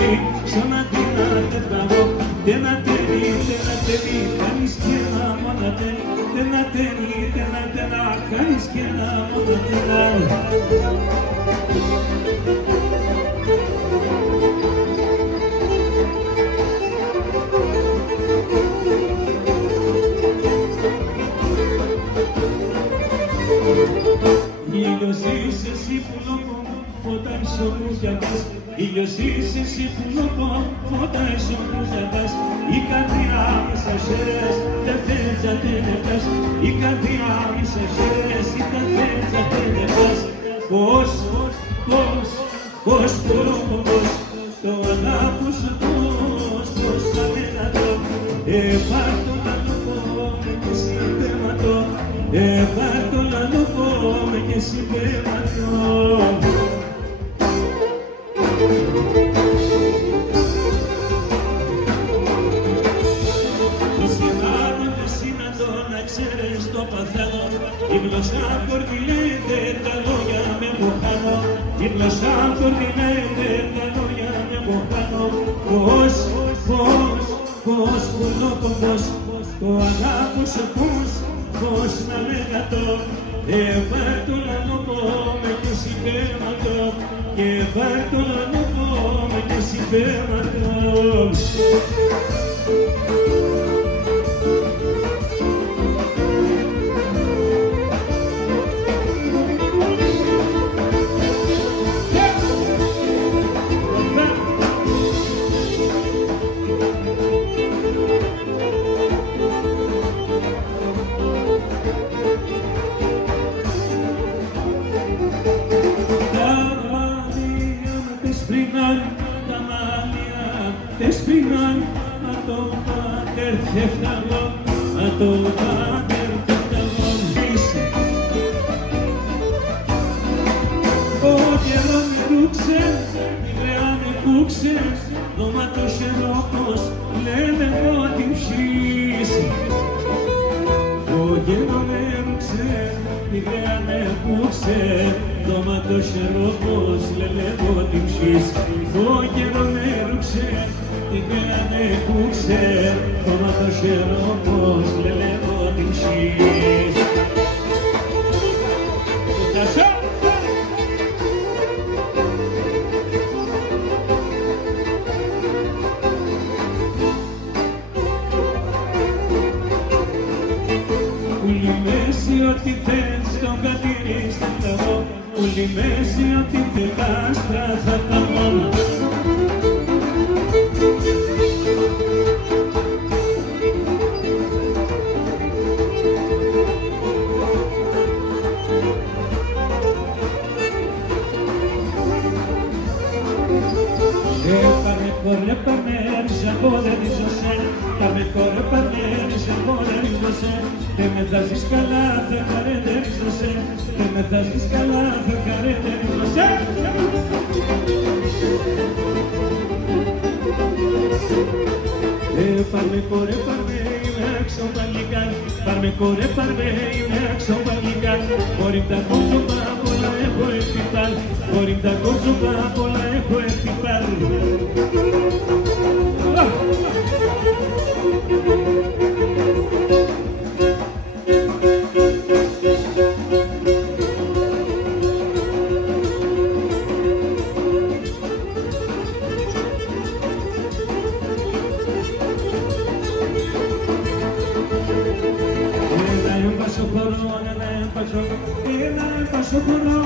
εσύ, σαν αντίνα τετραγώ. Δεν ατέλει, κάνεις και ένα μονατέλει. Δεν ατέλει, κάνεις και ένα μονατέλει. Ήλιος είσαι εσύ που λόγω φωτάς όμως για μας. Ήλιος είσαι εσύ που λόγω φωτάς όμως για μας. Η καρδιά μας αχέρες δεν θες να τελετάς. Η καρδιά μας αχέρες δεν θες να τελετάς. Πώς το αγάπη σου πώς θα μεγαλώ. Πάρ' το να το πω και συμπέματο. Πάρ' το να το πω και συμπέματο. Ξέρεις το παθαίνω, η γλώσσα κορδιλέται, τα λόγια με μοχάνω. Η γλώσσα κορδιλέται, τα λόγια με μοχάνω. Πώς το αγάπη σου πώς να μεγατώ. Πάρ' το να μου πω με και συμπέματο. Πάρ' το να μου πω με και συμπέματο. Τα μάλια τεσπινάν, να το πάτερ και φταγώ, να το πάτερ και φταγώ. Ο καιρό με ρούξε, η γραία με κούξε, δώματος ερώτος, λένε εγώ την ψήσει. Ο καιρό με ρούξε, η γραία με κούξε, δώματος ερώτος, λένε εγώ την ψήσει. Ο καιρό με ρούξε, η γραία με κούξε, δώματος ερώτος, λένε εγώ την ψήσει. Ούλη μέση ό,τι θες τον κατήρεις θα τα δω. Ούλη μέση ό,τι θες τα άστρα θα τα δω. Πάμε ρίσα ποδερίζωσε, πάμε ρίσα ποδερίζωσε. Δεν με δάζεις καλά, θα καρέτερίζωσε. Δεν με δάζεις καλά, θα καρέτερίζωσε. Πάμε, είμαι έξω παλικάρι. Πάμε, είμαι έξω παλικάρι. Μπορεί τα κότσοπα πολλά έχω έρθει πάλι. Μπορεί τα κότσοπα πολλά έχω έρθει πάλι. Ένα έμπασο χώρο, ένα έμπασο χώρο.